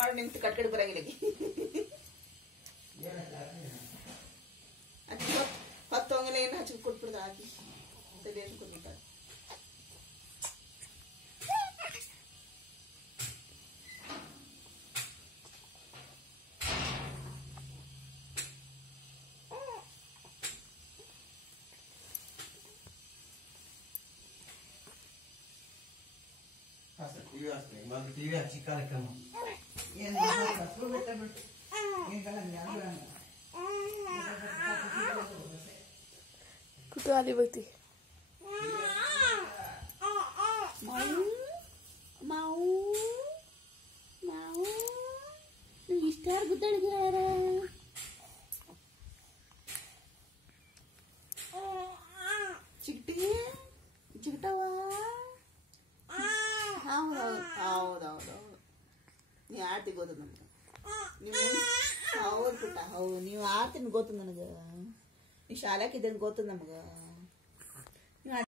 ಮಾಡಿ ನಿಂತು ಕಟ್ಕಡೆ ಬರಂಗಿಲ್ಲ ಆಕಿ ಹೊತ್ತು ಹೋಗಿಲ್ಲ ಏನು ಹಚ್ಚಿ ಕೊಟ್ಬಿಡ್ತಾಳೆ ಆಕಿ ತಲೆಯನ್ನು ಕೊಟ್ಬಿಡ್ತಾಳೆ टीवी अच्छी कार्यक्रम कुतूहली बघती ಮಾವು ಮಾವು ಮಾವು ಇಷ್ಟಾರು ಗುದ್ದಾಡಿದಾರ ಚಿಗಟಿ ಚಿಗಟವ ಹೌದೌದೌದೌದು ನೀ ಆರ್ತಿ ಗೊತ್ತು ನಮ್ಗೆ ನೀವು ಹೌದು ಪುಟ್ಟ ಹೌದು ನೀವು ಆರ್ತಿನ ಗೊತ್ತು ನನಗೆ ನೀವು ಶಾಲ್ಯಾಕಿದ್ದೇನು ಗೊತ್ತು ನಮ್ಗೆ